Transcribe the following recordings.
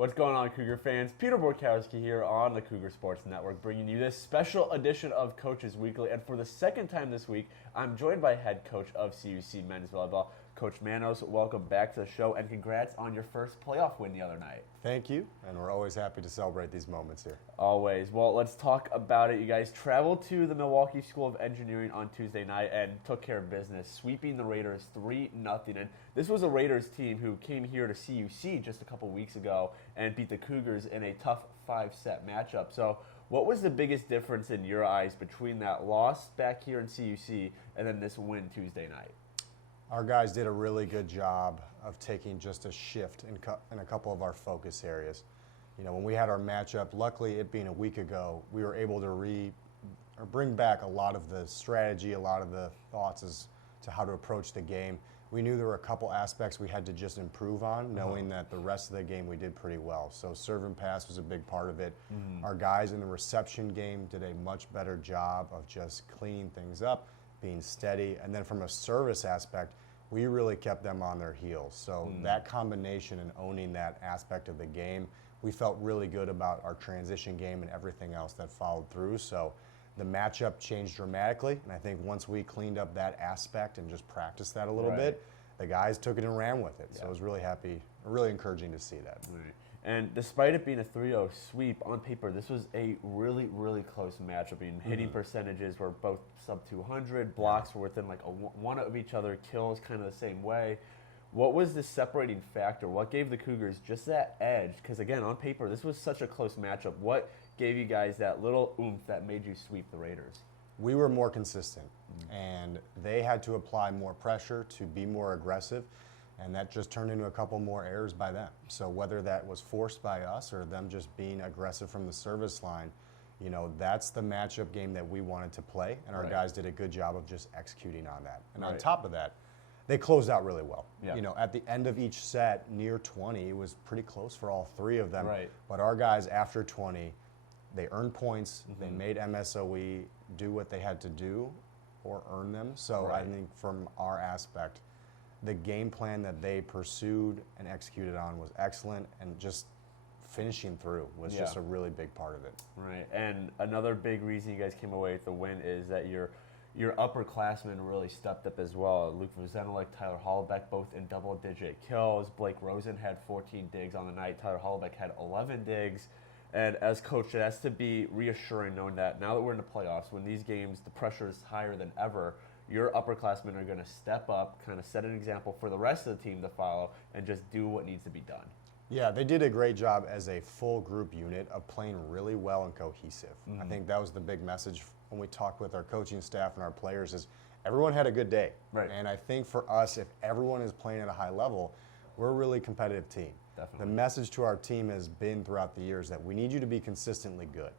What's going on, Cougar fans? Peter Borkowski here on the Cougar Sports Network, bringing you this special edition of Coaches Weekly. And for the second time this week, I'm joined by head coach of CUC men's volleyball, Coach Manos. Welcome back to the show, and congrats on your first playoff win the other night. Thank you, and we're always happy to celebrate these moments here. Always. Well, let's talk about it. You guys traveled to the Milwaukee School of Engineering on Tuesday night and took care of business, sweeping the Raiders 3-0. And this was a Raiders team who came here to CUC just a couple weeks ago and beat the Cougars in a tough 5-set matchup. So what was the biggest difference in your eyes between that loss back here in CUC and then this win Tuesday night? Our guys did a really good job of taking just a shift in a couple of our focus areas. You know, when we had our matchup, luckily it being a week ago, we were able to bring back a lot of the strategy, a lot of the thoughts as to how to approach the game. We knew there were a couple aspects we had to just improve on, knowing that the rest of the game we did pretty well. So serve and pass was a big part of it. Our guys in the reception game did a much better job of just cleaning things up, being steady, and then from a service aspect, we really kept them on their heels. So that combination and owning that aspect of the game, we felt really good about our transition game and everything else that followed through. So the matchup changed dramatically, and I think once we cleaned up that aspect and just practiced that a little bit, the guys took it and ran with it. So I was really happy, really encouraging to see that. Right. And despite it being a 3-0 sweep, on paper, this was a really, really close matchup. I mean, hitting percentages were both sub-200, blocks were within like one of each other, kills kind of the same way. What was the separating factor? What gave the Cougars just that edge? Because, again, on paper, this was such a close matchup. What gave you guys that little oomph that made you sweep the Raiders? We were more consistent, and they had to apply more pressure to be more aggressive. And that just turned into a couple more errors by them. So whether that was forced by us or them just being aggressive from the service line, you know, that's the matchup game that we wanted to play. And our guys did a good job of just executing on that. And on top of that, they closed out really well. You know, at the end of each set, near 20, it was pretty close for all three of them. But our guys, after 20, they earned points. They made MSOE do what they had to do or earn them. So I think from our aspect, the game plan that they pursued and executed on was excellent, and just finishing through was just a really big part of it. Right, and another big reason you guys came away with the win is that your upperclassmen really stepped up as well. Luke Vuzenelik, Tyler Hollabeck, both in double-digit kills. Blake Rosen had 14 digs on the night. Tyler Hollabeck had 11 digs. And as coach, it has to be reassuring knowing that now that we're in the playoffs, when these games, the pressure is higher than ever, your upperclassmen are going to step up, kind of set an example for the rest of the team to follow, and just do what needs to be done. Yeah, they did a great job as a full group unit of playing really well and cohesive. I think that was the big message when we talked with our coaching staff and our players is everyone had a good day. And I think for us, if everyone is playing at a high level, we're a really competitive team. Definitely. The message to our team has been throughout the years that we need you to be consistently good.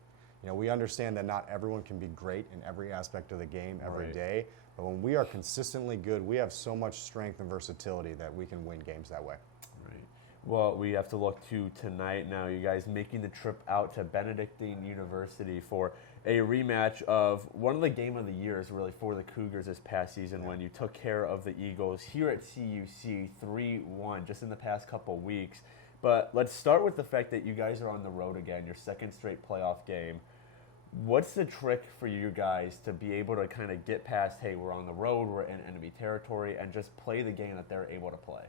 You know, we understand that not everyone can be great in every aspect of the game every day, but when we are consistently good, we have so much strength and versatility that we can win games that way. Right. Well, we have to look to tonight now. You guys making the trip out to Benedictine University for a rematch of one of the game of the years, really, for the Cougars this past season when you took care of the Eagles here at CUC 3-1 just in the past couple weeks. But let's start with the fact that you guys are on the road again, your second straight playoff game. What's the trick for you guys to be able to kind of get past, hey, we're on the road, we're in enemy territory, and just play the game that they're able to play?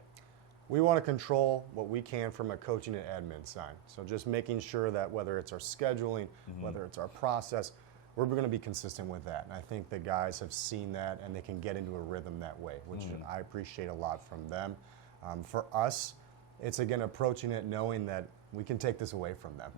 We want to control what we can from a coaching and admin side. So just making sure that whether it's our scheduling, whether it's our process, we're going to be consistent with that. And I think the guys have seen that, and they can get into a rhythm that way, which I appreciate a lot from them. For us, it's again approaching it knowing that we can take this away from them.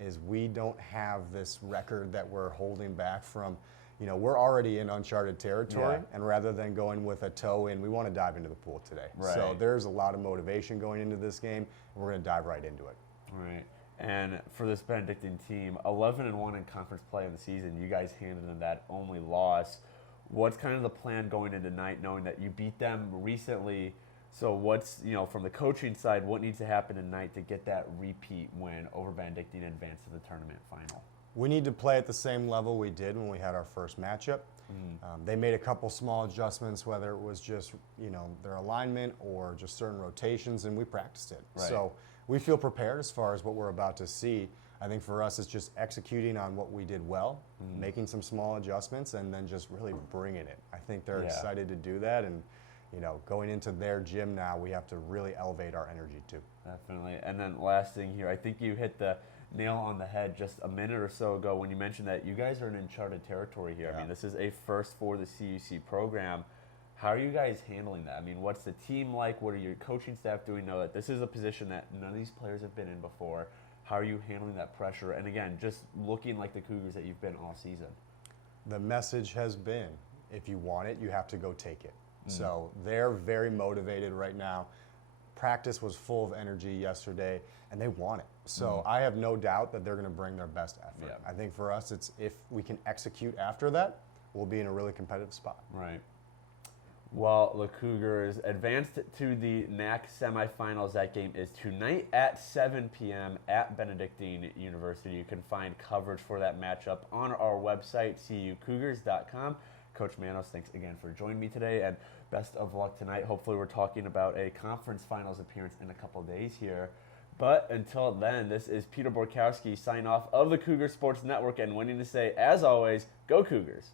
Is we don't have this record that we're holding back from. You know, we're already in uncharted territory, and rather than going with a toe in, we want to dive into the pool today. So there's a lot of motivation going into this game, and we're going to dive right into it. Right. And for this Benedictine team, 11-1 in conference play in the season, you guys handed them that only loss. What's kind of the plan going into tonight, knowing that you beat them recently? So what's, you know, from the coaching side, what needs to happen tonight to get that repeat win over Benedictine and advance to the tournament final? We need to play at the same level we did when we had our first matchup. They made a couple small adjustments, whether it was just, you know, their alignment or just certain rotations, and we practiced it. So we feel prepared as far as what we're about to see. I think for us, it's just executing on what we did well, making some small adjustments, and then just really bringing it. I think they're excited to do that, and going into their gym now, we have to really elevate our energy too. Definitely. And then last thing here, I think you hit the nail on the head just a minute or so ago when you mentioned that you guys are in uncharted territory here. I mean, this is a first for the CUC program. How are you guys handling that? I mean, what's the team like? What are your coaching staff doing? Know that this is a position that none of these players have been in before. How are you handling that pressure? And again, just looking like the Cougars that you've been all season. The message has been, if you want it, you have to go take it. So they're very motivated right now. Practice was full of energy yesterday, and they want it. So I have no doubt that they're going to bring their best effort. Yeah. I think for us, it's if we can execute after that, we'll be in a really competitive spot. Right. Well, the Cougars advanced to the NACC Semi-Finals. That game is tonight at 7 p.m. at Benedictine University. You can find coverage for that matchup on our website, cucougars.com. Coach Manos, thanks again for joining me today, and best of luck tonight. Hopefully we're talking about a conference finals appearance in a couple days here. But until then, this is Peter Borkowski signing off of the Cougar Sports Network and wanting to say, as always, go Cougars.